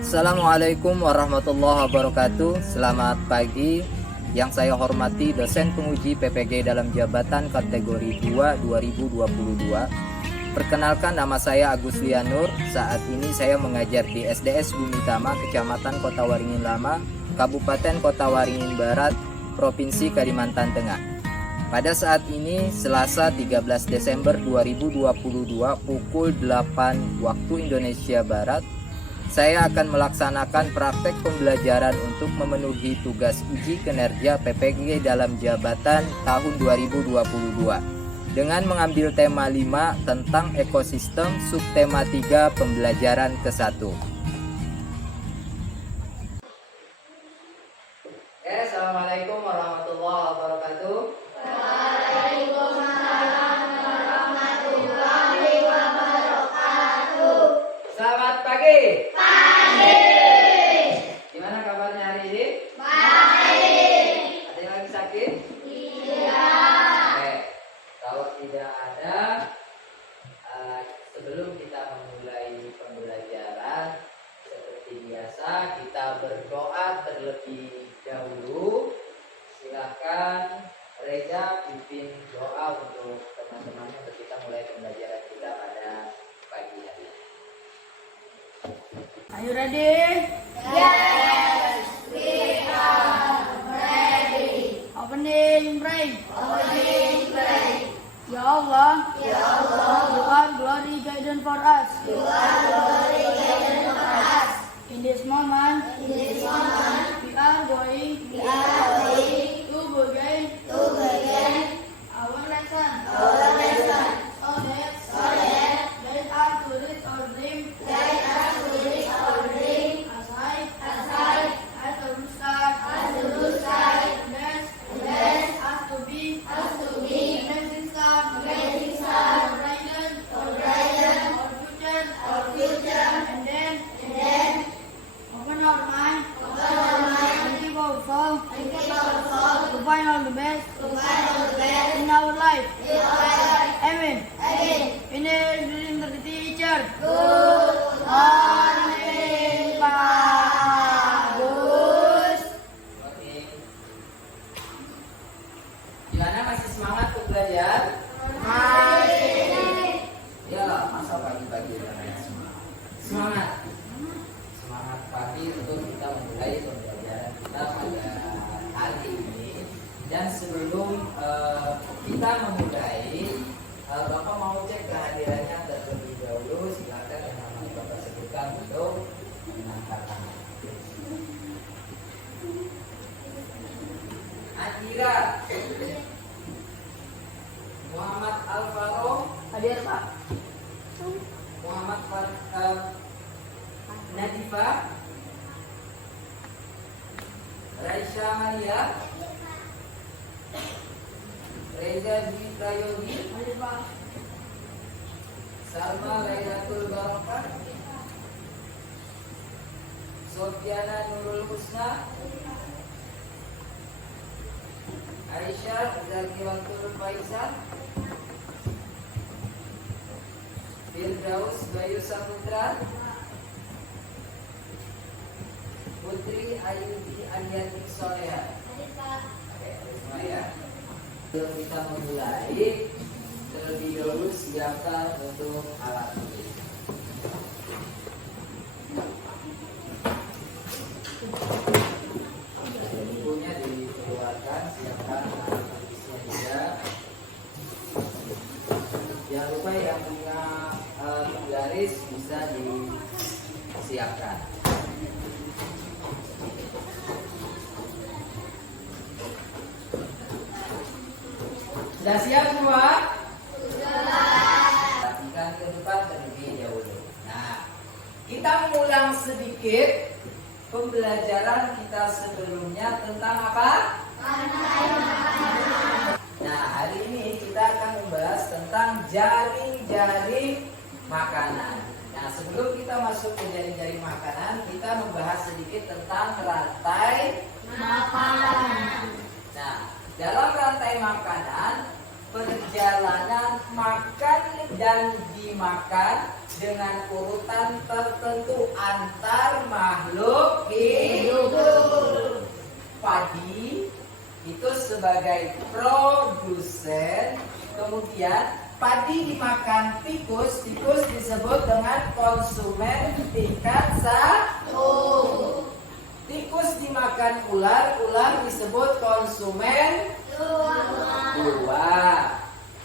Assalamualaikum warahmatullahi wabarakatuh. Selamat pagi. Yang saya hormati dosen penguji PPG dalam jabatan kategori 2 2022. Perkenalkan, nama saya Agus Lianur. Saat ini saya mengajar di SDS Bumi Tama, Kecamatan Kota Waringin Lama, Kabupaten Kota Waringin Barat, Provinsi Kalimantan Tengah. Pada saat ini Selasa 13 Desember 2022 pukul 8 waktu Indonesia Barat, saya akan melaksanakan praktek pembelajaran untuk memenuhi tugas uji kinerja PPG dalam jabatan tahun 2022 dengan mengambil tema 5 tentang ekosistem, subtema 3 pembelajaran ke-1. Assalamualaikum warahmatullahi wabarakatuh. Waalaikumsalam warahmatullahi wabarakatuh. Selamat pagi. Pagi. Gimana kabarnya hari ini? Baik. Ada yang lagi sakit? Tidak. Oke. Kalau tidak ada, sebelum kita memulai pembelajaran, seperti biasa kita berdoa terlebih dahulu. Silahkan Reza pimpin doa untuk teman-temannya untuk kita mulai pembelajaran kita pada pagi hari ini. Are you ready? Yes, we are ready. Opening brain. Opening brain. Ya Allah, Ya Allah, you are glory guidance for us. you are glory guidance for us. In this moment, In this moment, we are going we are going to begin to begin our lesson. our lesson. So that let us to reach our dream Let us to reach our dream aside aside as a blue sky. as the blue sky. Bless Bless us to be us to be amazing star. amazing star. For brighten For brighten our future. our future. And then open our mind. Open our mind. And keep our soul And keep our soul to find all the best to find all the best in our life. in our life. Amen. Again, Finish reading the teacher. good morning, Bagus. Oke. Gimana, masih semangat untuk belajar? Ya, masa pagi-pagi namanya semangat. Semangat. Semangat pagi untuk kita memulai pembelajaran kita pada hari ini. Dan sebelum kita memulai, Bapak mau cek kehadirannya terlebih dahulu. Silakan yang namanya Bapak sebutkan untuk mengangkat tangan. Adira, Muhammad Alvaro, Hadir Pak. Muhammad Nadifa, Raisya Maria, Reza Dwi Prayogi, Hadir Pak. Salma Lailatul Barakah, Sofiana Nurul Husna, Aisyah Zakiwatul Faisal, Firdaus Bayu Saputra, Putri Ayubi Aliatik Soleha. Oke, semua ya. Sebelum kita memulai, terlebih dahulu siapkan untuk alat tulis. Bukunya dikeluarkan, siapkan alat tulisnya juga. Jangan lupa yang punya penggaris bisa disiapkan. Sudah siap semua? Perhatikan ke depan terlebih dahulu. Nah, kita mengulang sedikit pembelajaran kita sebelumnya tentang apa? Nah, hari ini kita akan membahas tentang jaring-jaring makanan. Nah, sebelum kita masuk ke jaring-jaring makanan, kita membahas sedikit tentang rantai makanan. Nah, dalam rantai makanan, perjalanan makan dan dimakan dengan urutan tertentu antar makhluk hidup. Padi itu sebagai produsen, kemudian padi dimakan tikus, tikus disebut dengan konsumen tingkat 1. Tikus dimakan ular, ular disebut konsumen 2.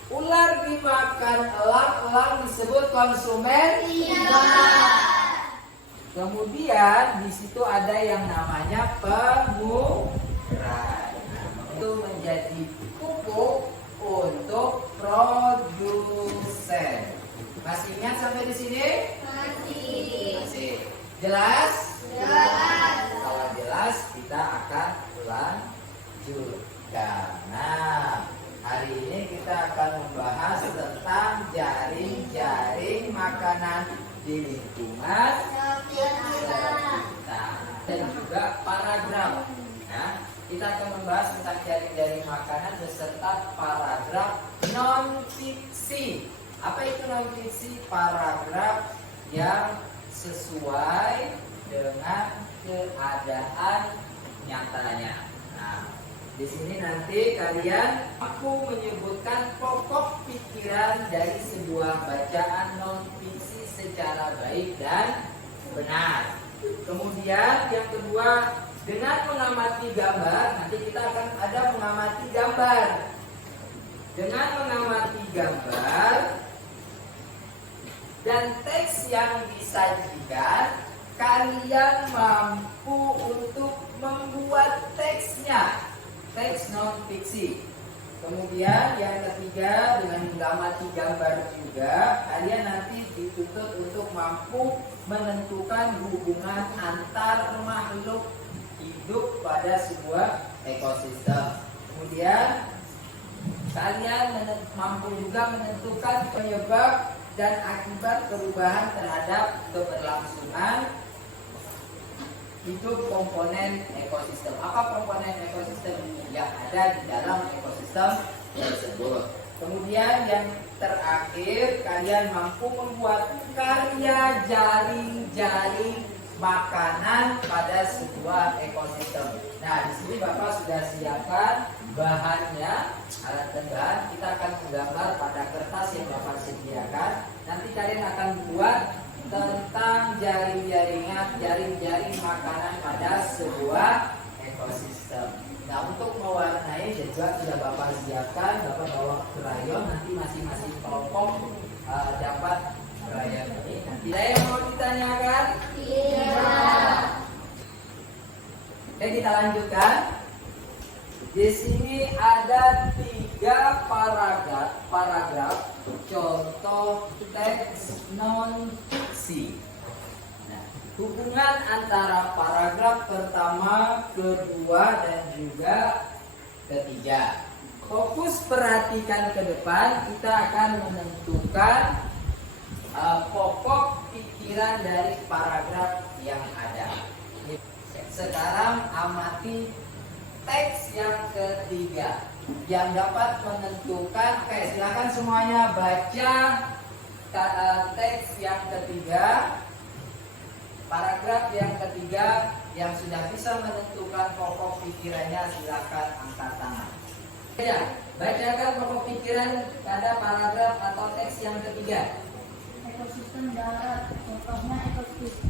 Ular dimakan elang, elang disebut konsumen 3. Kemudian di situ ada yang namanya pengurai. Itu menjadi pupuk untuk produsen. Masih ingat sampai di sini? Masih. Jelas? Kalau jelas kita akan lanjutkan. Nah, hari ini kita akan membahas tentang jaring-jaring makanan di lingkungan sekitar dan juga paragraf. Nah, kita akan membahas tentang jaring-jaring makanan beserta paragraf non-fiksi. Apa itu non-fiksi? Paragraf yang sesuai dengan keadaan nyatanya. Nah, di sini nanti kalian aku menyebutkan pokok pikiran dari sebuah bacaan non-fiksi secara baik dan benar. Kemudian yang kedua, dengan mengamati gambar, nanti kita akan ada mengamati gambar. Dengan mengamati gambar dan teks yang disajikan, kalian mampu untuk membuat teksnya, teks non-fiksi. Kemudian yang ketiga, dengan mengamati gambar juga, kalian nanti dituntut untuk mampu menentukan hubungan antar makhluk hidup pada sebuah ekosistem. Kemudian kalian mampu juga menentukan penyebab dan akibat perubahan terhadap keberlangsungan hidup komponen ekosistem. Apa komponen ekosistem yang ada di dalam ekosistem tersebut? Kemudian yang terakhir, kalian mampu membuat karya jaring-jaring makanan pada sebuah ekosistem. Nah, di sini Bapak sudah siapkan bahannya, alat dan bahan. Kita akan menggambar pada kertas yang Bapak sediakan. Nanti kalian akan buat tentang jaring-jaring makanan pada sebuah ekosistem. Nah, untuk mewarnai juga sudah Bapak siapkan. Bapak bawa krayon, nanti masing-masing kelompok dapat krayon ini. Nanti ada yang mau ditanyakan? Oke, kita lanjutkan. Di sini ada 3 paragraf contoh teks non-fiksi. Nah, hubungan antara paragraf pertama, kedua, dan juga ketiga. Fokus perhatikan ke depan, kita akan menentukan pokok pikiran dari paragraf yang ada. Sekarang amati teks yang ketiga yang dapat menentukan. Oke, silakan semuanya baca teks yang ketiga, paragraf yang ketiga. Yang sudah bisa menentukan pokok pikirannya silakan angkat tangan. Ya, bacakan pokok pikiran pada paragraf atau teks yang ketiga. Ekosistem darat, contohnya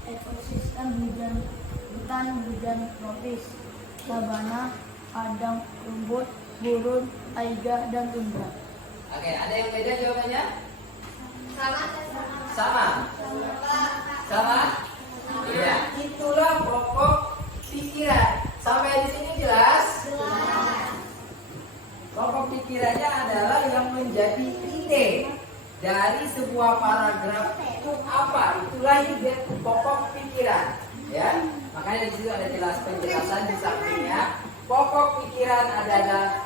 ekosistem hutan hujan tropis, sabana, padang rumput, gurun, taiga, dan tundra. Oke, ada yang beda jawabannya? Sama. Sama? Iya, itulah pokok pikiran. Sampai di sini jelas? Pokok pikirannya adalah yang menjadi ide dari sebuah paragraf itu apa? Itulah ide pokok pikiran, ya. Makanya di situ ada jelas penjelasan di sampingnya. Pokok pikiran adalah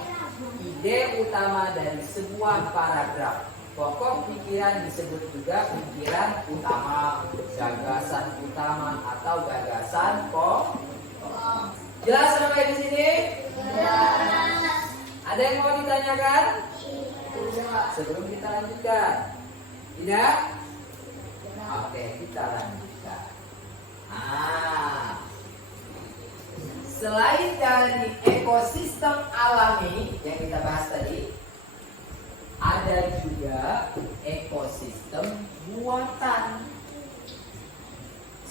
ide utama dari sebuah paragraf. Pokok pikiran disebut juga pikiran utama, gagasan utama atau gagasan pokok. Jelas sampai di sini? Jelas. Ada yang mau ditanyakan? Sebelum kita lanjutkan. Tidak? Oke, kita lanjutkan. Selain dari ekosistem alami yang kita bahas tadi, ada juga ekosistem buatan.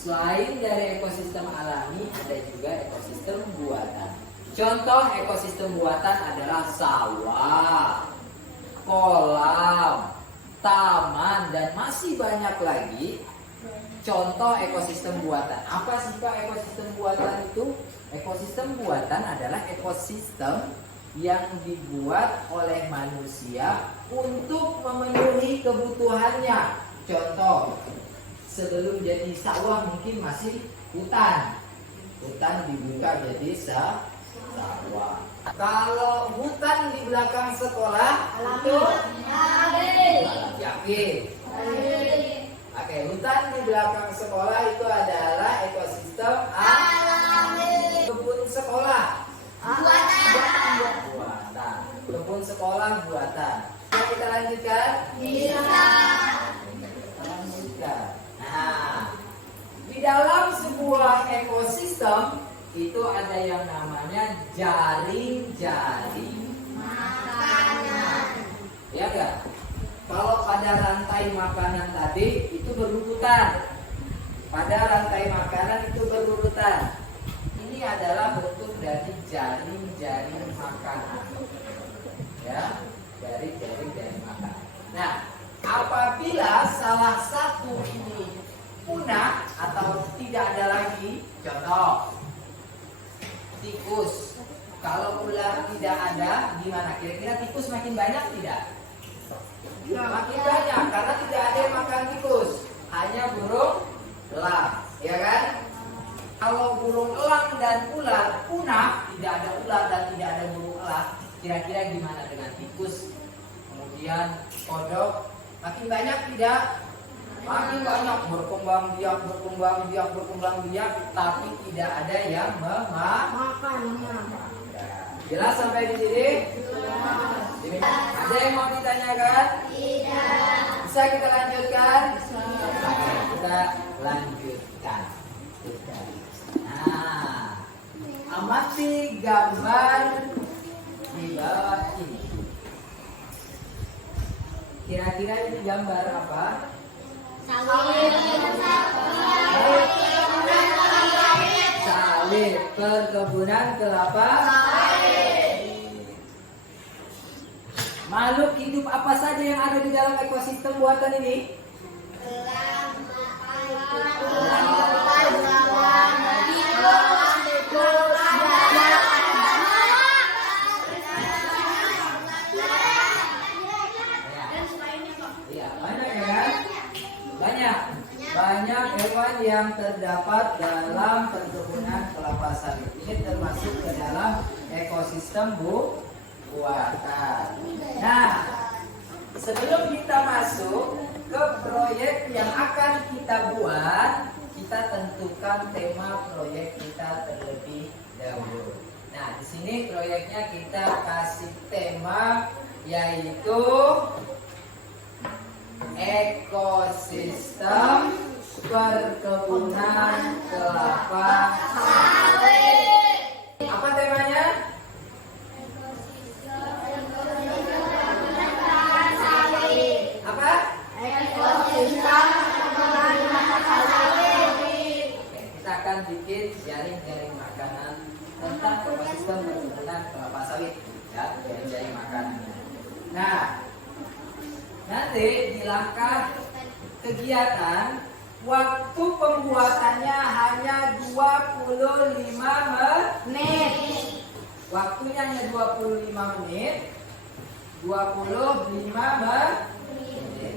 Selain dari ekosistem alami, ada juga ekosistem buatan. Contoh ekosistem buatan adalah sawah, kolam, taman, dan masih banyak lagi. Contoh ekosistem buatan. Apa sih Pak ekosistem buatan itu? Ekosistem buatan adalah ekosistem yang dibuat oleh manusia untuk memenuhi kebutuhannya. Contoh, sebelum jadi sawah mungkin masih hutan. Hutan dibuka jadi sawah. Kalau hutan di belakang sekolah, itu yakin. Oke, hutan di belakang sekolah itu adalah ekosistem alami. Kebun sekolah buatan. Kebun sekolah buatan. Bisa kita lanjutkan? Bisa. Kita lanjutkan. Nah, di dalam sebuah ekosistem itu ada yang namanya jaring-jaring Makanan. ya enggak? Kalau pada rantai makanan tadi itu berurutan. Pada rantai makanan itu berurutan. Ini adalah bentuk dari jaring-jaring makanan. Ya, jaring-jaring makanan. Nah, apabila salah satu ini punah atau tidak ada lagi, contoh tikus. Kalau ular tidak ada, gimana? Kira-kira tikus makin banyak tidak? Makin banyak karena tidak ada yang makan tikus, hanya burung elang, ya kan? Kalau burung elang dan ular punah, tidak ada ular dan tidak ada burung elang, kira-kira gimana dengan tikus? Kemudian kodok makin banyak tidak? Makin banyak, berkembang biak, tapi tidak ada yang Makannya. Jelas sampai di sini? Ada yang mau ditanyakan? Tidak. Bisa kita lanjutkan? Kita lanjutkan. Nah, amati gambar di bawah ini. Kira-kira ini gambar apa? Sawit, perkebunan kelapa. Makhluk hidup apa saja yang ada di dalam ekosistem buatan ini? Iya, banyak ya kan? Banyak hewan yang terdapat dalam perkebunan kelapa sawit. Ini termasuk ke dalam ekosistem buatan. Nah, sebelum kita masuk ke proyek yang akan kita buat, kita tentukan tema proyek kita terlebih dahulu. Nah, di sini proyeknya kita kasih tema yaitu ekosistem perkebunan kelapa sawit. Apa temanya? Apa? Ekosistem Kita akan bikin jaring-jaring makanan tentang ekosistem perkebunan kelapa sawit, ya, jaring-jaring makanannya. Nah, nanti di langkah kegiatan waktu pembuatannya hanya 25 menit. Waktunya hanya 25 menit. 25 menit.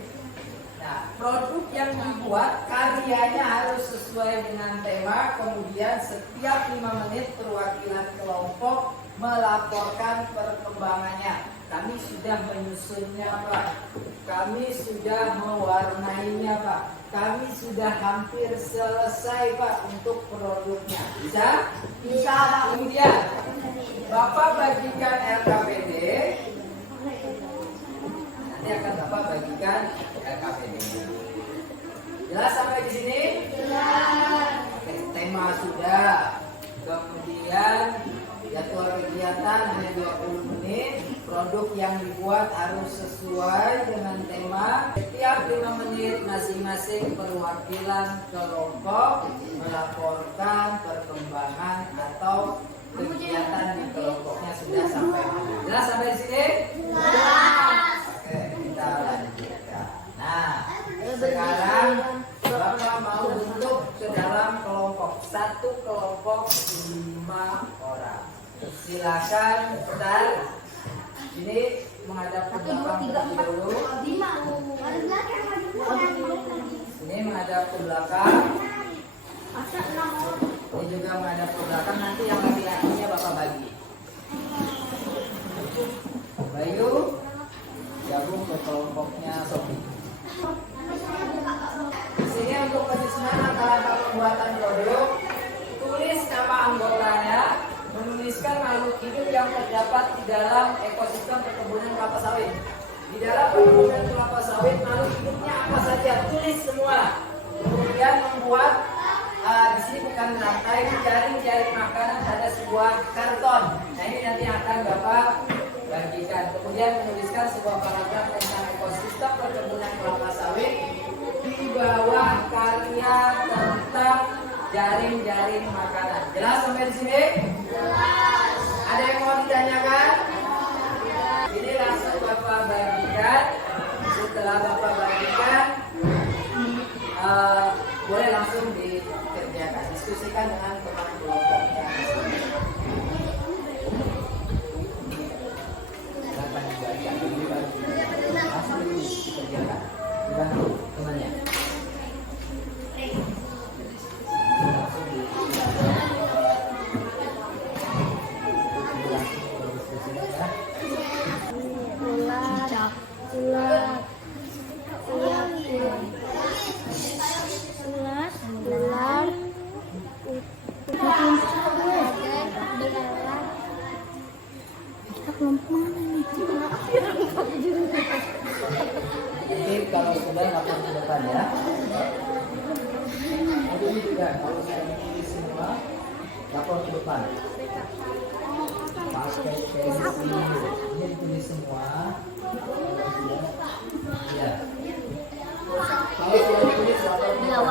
Nah, Nah, produk yang dibuat karyanya harus sesuai dengan tema. Kemudian setiap 5 menit perwakilan kelompok melaporkan perkembangannya. Kami sudah menyusunnya, Pak. Kami sudah mewarnainya, Pak. Kami sudah hampir selesai, Pak, untuk produknya. Bisa? Bisa, Pak. Kemudian Bapak bagikan LKPD. Nanti akan Bapak bagikan LKPD. Jelas sampai di sini? Jelas. Oke, tema sudah. Kemudian jadwal kegiatan hanya 20 menit. Produk yang dibuat harus sesuai dengan tema. Setiap 5 menit masing-masing perwakilan kelompok melaporkan perkembangan atau kegiatan di kelompoknya sudah sampai mana. Jelas sampai di sini? Jelas. Oke, kita lanjutkan. Nah, sekarang Bapak mau bentuk ke dalam kelompok. Satu kelompok 5 orang. Silakan bentar. Ini menghadap ke belakang terlebih dulu. Ini menghadap ke belakang. Ini juga menghadap ke belakang. Nanti yang laki-lakinya Bapak bagi. Bayu gabung ke kelompoknya Sofi. Di sini untuk penyusunan langkah-langkah pembuatan produk, tulis nama anggotanya, menuliskan makhluk hidup yang terdapat di dalam ekosistem perkebunan kelapa sawit. Di dalam perkebunan kelapa sawit, makhluk hidupnya apa saja, tulis semua. Kemudian membuat di sini bukan rantai, jaring-jaring makanan pada sebuah karton. Nah ini nanti akan Bapak bagikan. Kemudian menuliskan sebuah paragraf tentang ekosistem perkebunan kelapa sawit. Di bawah karya tentang jaring-jaring makanan. Jelas sampai di sini? Jelas. Ada yang mau ditanyakan? Ini langsung Bapak bagikan. Setelah Bapak bagikan, boleh langsung dikerjakan. Diskusikan dengan teman kelompoknya. Silakan dibagikan. Langsung dikerjakan. Dibantu temannya. Nanti kalau sudah lapor ke depan ya. Ini juga kalau saya tulis semua lapor ke depan. Pakai pensil. Ini ditulis semua. Ya. Kalau sudah ditulis lapor ke depan.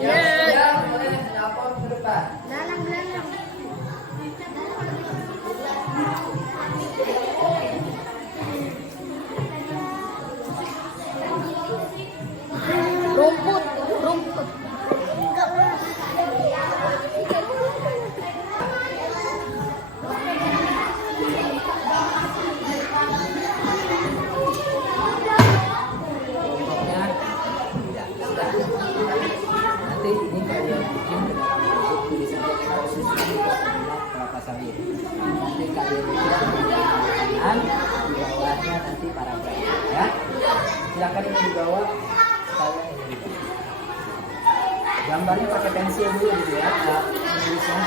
Ya, sudah boleh lapor ke depan. Rumput. Kelompoknya tidak sudah. Nanti ini kalian bikin ke dalam bentuk tulisannya ekosistem perkebunan kelapa sawit. Nanti kalian bikin di kanan, di bawahnya nanti paragraf ya. Silakan ini di bawah, kalian ini di bawah. Gambarnya pakai pensil dulu gitu ya, tulisnya.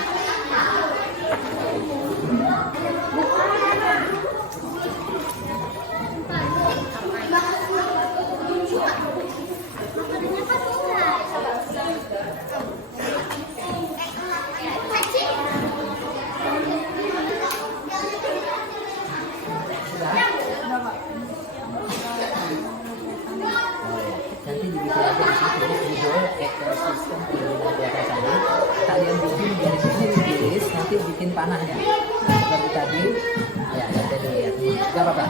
Nanti dibikin aja di situ video ekosistem perkebunan kelapa sawit. Kalian bikin dari sini ditulis, nanti bikin panahnya seperti tadi. Ya, nanti dilihat. Gak apa-apa.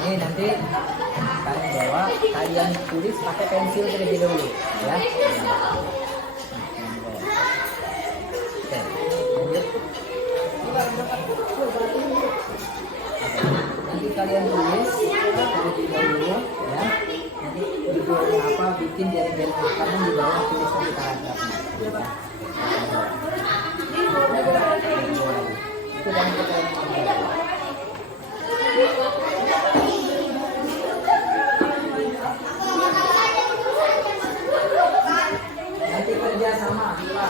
Ini nanti kalian bawa, kalian tulis pakai pensil terlebih dahulu, ya. Oke, lanjut. kalian tulis terlebih dahulu ya. Nanti tujuannya apa, bikin jari-jari makanan di bawah tulis nanti paragrafnya. Ya. Itu dan nanti kerja sama Pak.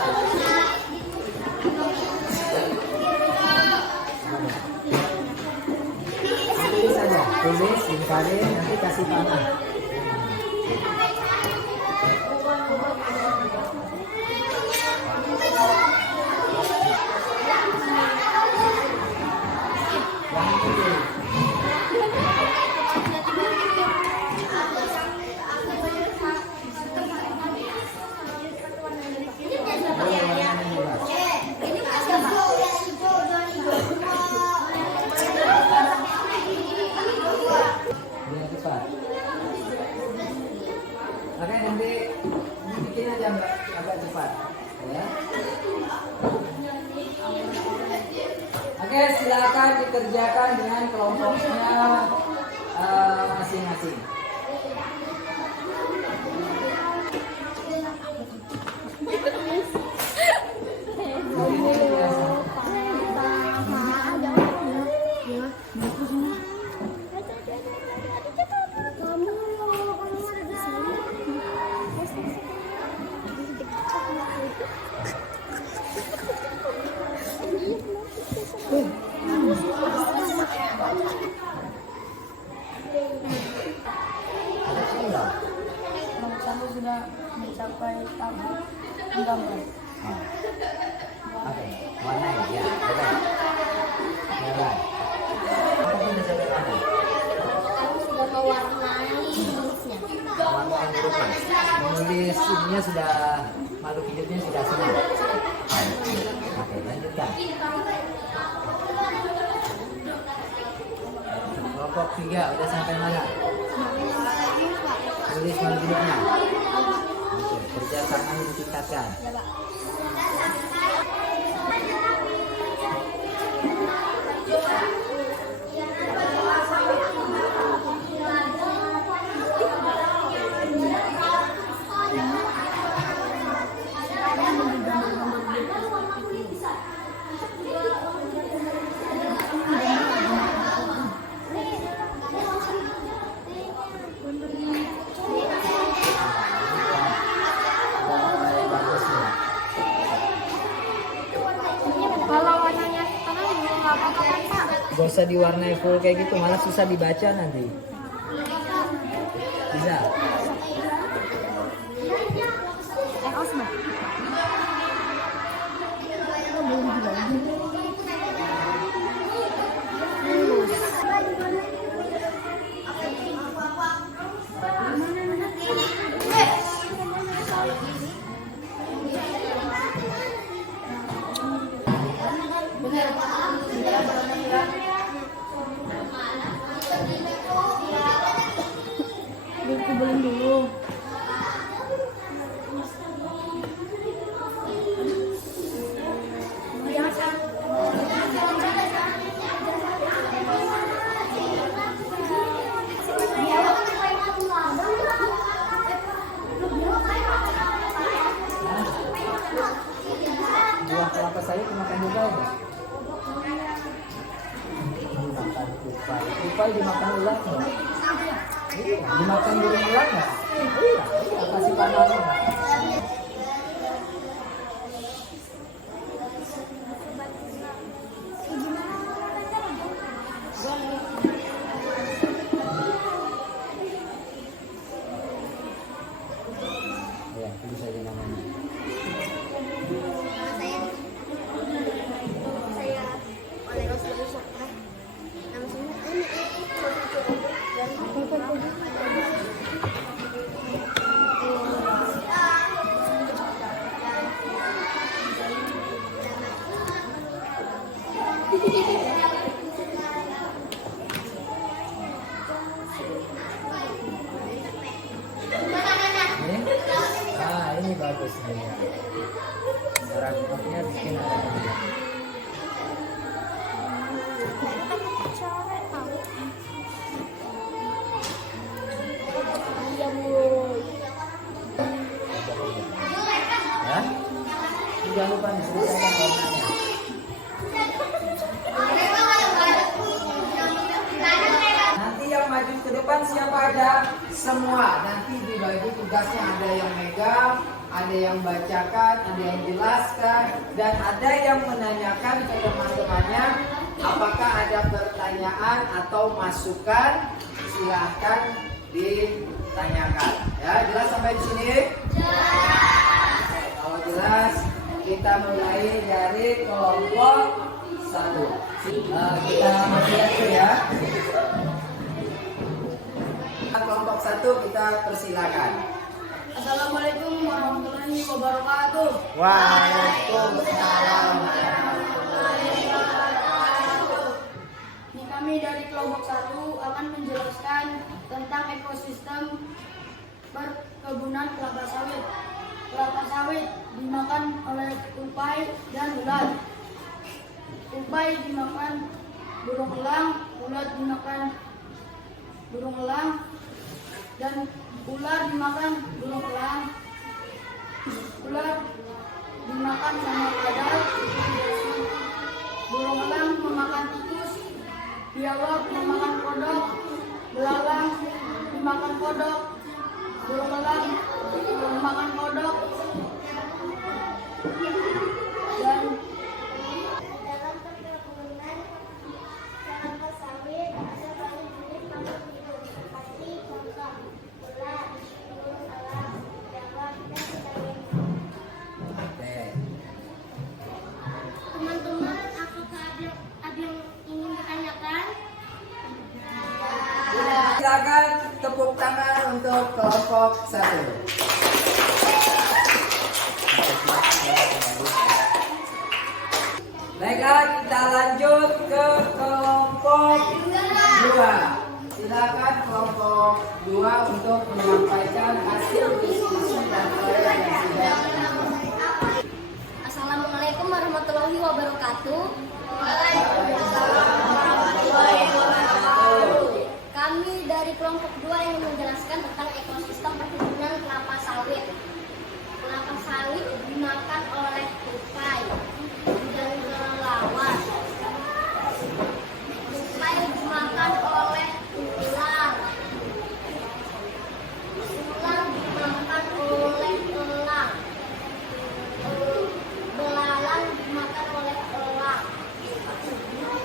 Tulis saja, tulis, lingkarin, nanti kasih panah. Biar cepat. Oke, nanti bikin aja agak cepat ya. Oke, silakan dikerjakan dengan kelompoknya masing-masing. Kamu sudah mencapai tahap menggambar. Oke, warnai ya. Oke. Merah. Apa sudah sampai mana? Kamu sudah mewarnai tulisnya. Warnai hurufnya. Menulis ininya sudah, makhluk hidupnya sudah semua. Oke, lanjutkan. Kelompok 3 udah sampai mana? Tulis makhluk hidupnya. Oke, kerja tangan ditingkatkan. Kalau warnanya setengah juga nggak apa-apa kan Pak? Gak usah diwarnai full kayak gitu, malah susah dibaca nanti. Bisa? Osma. Belum dulu. Buah kelapa sawit dimakan juga ya? Dimakan tupai. Tupai dimakan ular nggak? Iya, dimakan burung ular nggak? Iya, kasih panahnya. Ya, tulis saja namanya. Saya oleh Rasulullah Sokra. Nama saya ini Ini bagus nih. Rambutnya bikin apa? jangan lupa diselesaikan warnanya. Nanti yang maju ke depan siapa aja? Semua. Nanti dibagi tugasnya, ada yang megang, ada yang bacakan, ada yang jelaskan, dan ada yang menanyakan ke teman-temannya. Apakah ada pertanyaan atau masukan? Silahkan ditanyakan. Ya, jelas sampai di sini? Jelas. Kalau jelas, kita mulai dari kelompok 1. Kita masih lihat ya. Kelompok 1 kita persilakan. Assalamualaikum warahmatullahi wabarakatuh. Waalaikumsalam. Ini kami dari kelompok 1 akan menjelaskan tentang ekosistem perkebunan kelapa sawit. Kelapa sawit dimakan oleh tupai dan ulat. Tupai dimakan burung elang, ulat dimakan burung elang, dan ular dimakan burung elang. Ular dimakan sama kadal. Burung elang memakan tikus. Biawak memakan kodok. Belalang dimakan kodok. Burung elang memakan kodok. Dan Dalam perkebunan kelapa sawit ada banyak jenis makhluk hidup seperti contoh ular, burung elang, biawak, dan sebagainya. Oke. Teman-teman, apakah ada yang ingin ditanyakan? Silakan tepuk tangan untuk kelompok 1. Baiklah, kita lanjut ke kelompok 2. Silakan kelompok 2 untuk menyampaikan hasil diskusi dan proyek yang sudah dilakukan. Assalamualaikum warahmatullahi wabarakatuh. Kami dari kelompok 2 ingin menjelaskan tentang ekosistem perkebunan kelapa sawit. Kelapa sawit dimakan oleh tupai dan kelelawar. Tupai dimakan oleh ular. Ular dimakan oleh elang. Belalang dimakan oleh elang.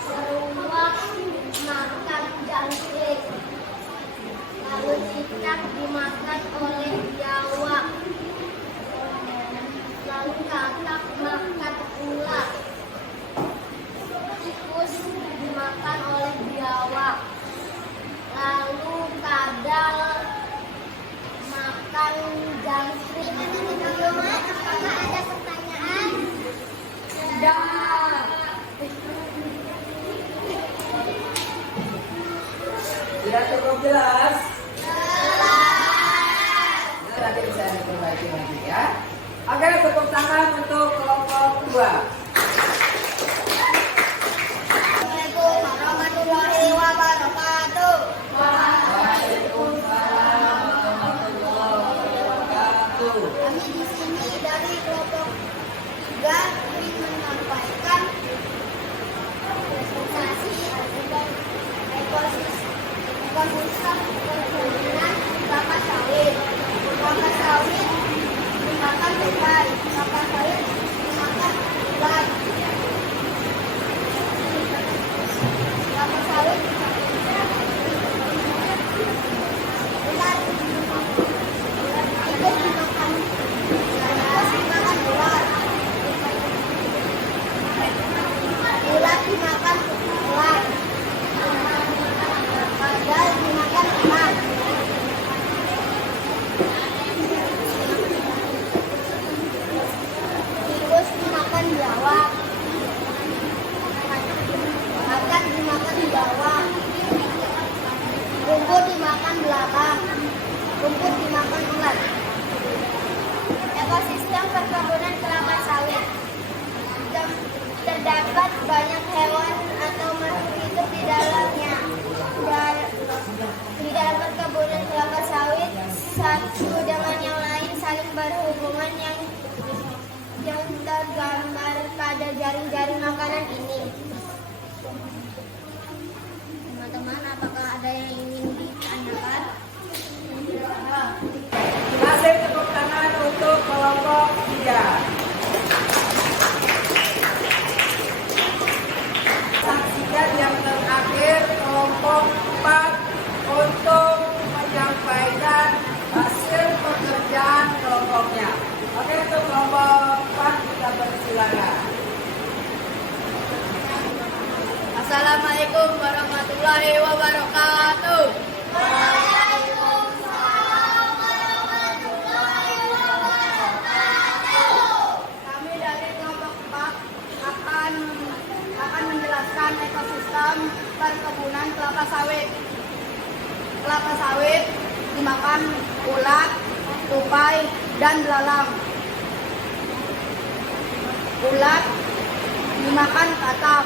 Seruak dimakan jangkrik. Lalu cicak dimakan oleh biawak. Lalu kakak makan ular. Tikus dimakan oleh biawak. Lalu kadal makan jangkrik. Apakah ada pertanyaan? Tidak. Sudah cukup jelas? Jelas. Nanti bisa diperbaiki lagi ya. Oke, tepuk tangan untuk kelompok 2. Assalamualaikum warahmatullahi wabarakatuh. Waalaikumsalam warahmatullahi wabarakatuh. Kami di sini dari kelompok 3 ingin menyampaikan presentasi tentang ekosistem perkebunan kelapa sawit. Kelapa sawit dimakan tupai, kelapa sawit dimakan ulat. Kelapa sawit ulat tikus dimakan ular. Ulat dimakan ular. Kadal dimakan elang. jaring makanan ini. Teman-teman, apakah ada yang ingin ditanyakan? Kasih tepuk tangan untuk kelompok 3. Saksikan yang terakhir kelompok 4 untuk menyampaikan hasil pekerjaan kelompoknya. Oke, untuk kelompok 4 kita persilakan. Assalamualaikum warahmatullahi wabarakatuh. Kami dari kelompok 4 akan menjelaskan ekosistem perkebunan kelapa sawit. Kelapa sawit dimakan ulat, tupai, dan belalang. Ulat dimakan katak,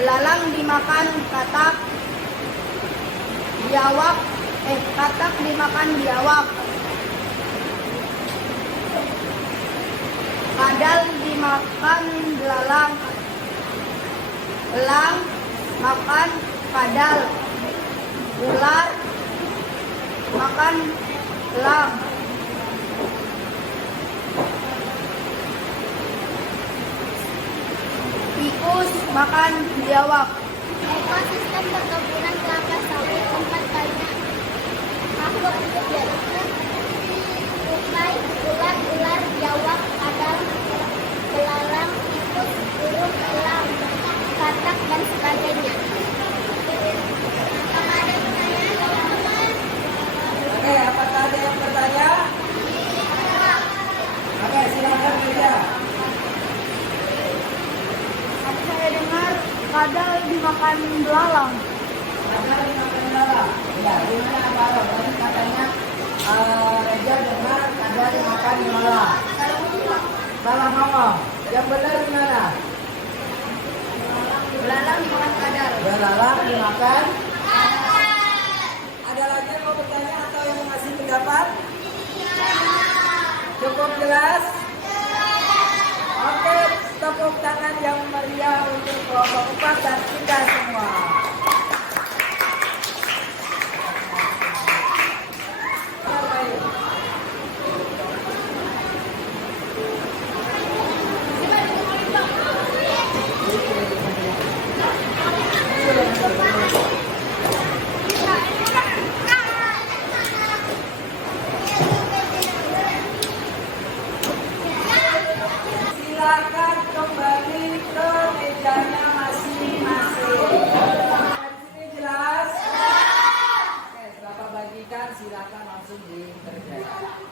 belalang dimakan katak, katak dimakan biawak, kadal dimakan belalang, elang makan kadal, ular makan elang. Tikus makan biawak. Ekosistem perkebunan kelapa sawit tempat banyak makhluk hidup yaitu tupai, ulat, biawak, kadal, belalang, tikus, burung, elang, katak, dan sebagainya. Apakah ada pertanyaan, teman-teman? Oke, apakah ada yang bertanya? Oke, silakan meja. Saya dengar kadal dimakan belalang. Ada dimakan belalang. Ya, gimana Abang? Tadi katanya Reja dengar ada dimakan belalang. Salah ngomong. Yang benar gimana? Belalang dimakan kadal. Belalang dimakan. Ada lagi yang mau bertanya atau yang mau ngasih pendapat? Cukup jelas? Oke, tepuk tangan yang meriah untuk kelompok 4 dan kita semua. Baik. Silakan kembali ke mejanya masing-masing. Di sini jelas? Oke, Bapak bagikan, silakan langsung dikerjakan.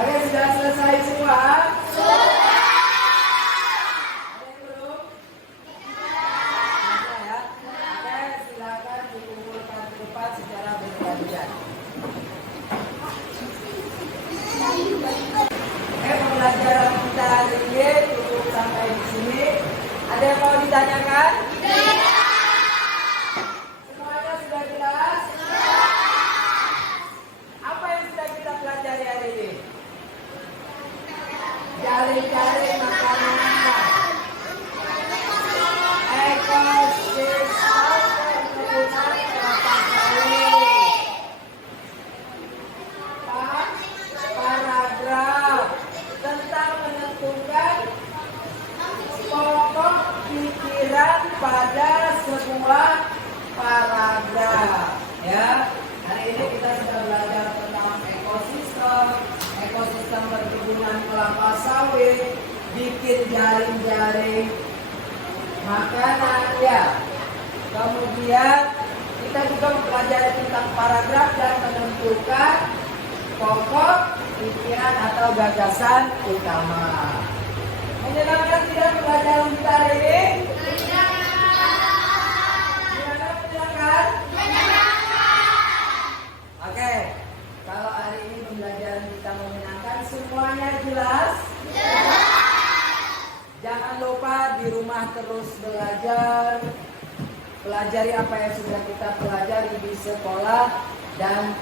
Oke, sudah selesai semua? Sudah. Ada yang belum? Sudah ya? Oke, silakan dikumpulkan ke depan secara bergantian. Oke, pembelajaran kita hari ini cukup sampai di sini. Ada yang mau ditanyakan? Semuanya sudah jelas? Apa yang sudah kita pelajari hari ini? Jaring-jaring makanan. Ekosistem perkebunan kelapa sawit. Paragraf tentang menentukan pokok pikiran pada sebuah paragraf. Ya, hari ini kita sudah belajar tentang ekosistem perkebunan kelapa sawit, bikin jaring-jaring makanan ya. Kemudian kita juga mempelajari tentang paragraf dan menentukan pokok pikiran atau gagasan utama. Menyenangkan tidak pelajaran kita hari ini? Menyenangkan? Oke, kalau hari ini pembelajaran kita menyenangkan, semuanya jelas? Jangan lupa di rumah terus belajar. Pelajari apa yang sudah kita pelajari di sekolah, dan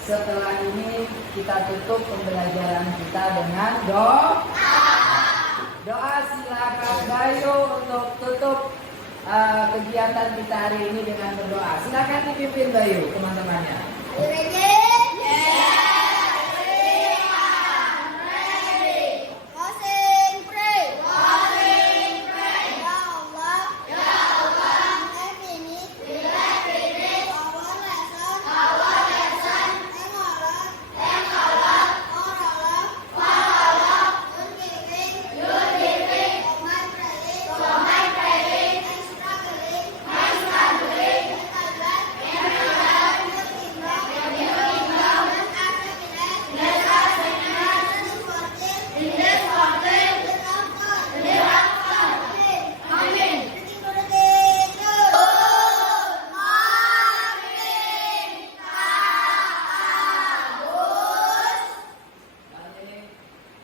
setelah ini kita tutup pembelajaran kita dengan doa. Silakan Bayu untuk tutup kegiatan kita hari ini dengan berdoa. Silakan dipimpin Bayu teman-temannya. Ready?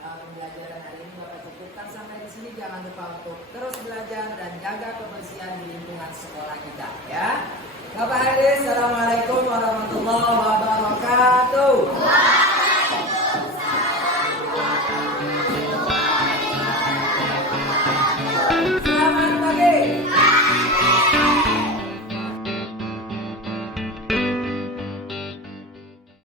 Pembelajaran hari ini Bapak cukupkan sampai di sini. Jangan lupa untuk terus belajar dan jaga kebersihan di lingkungan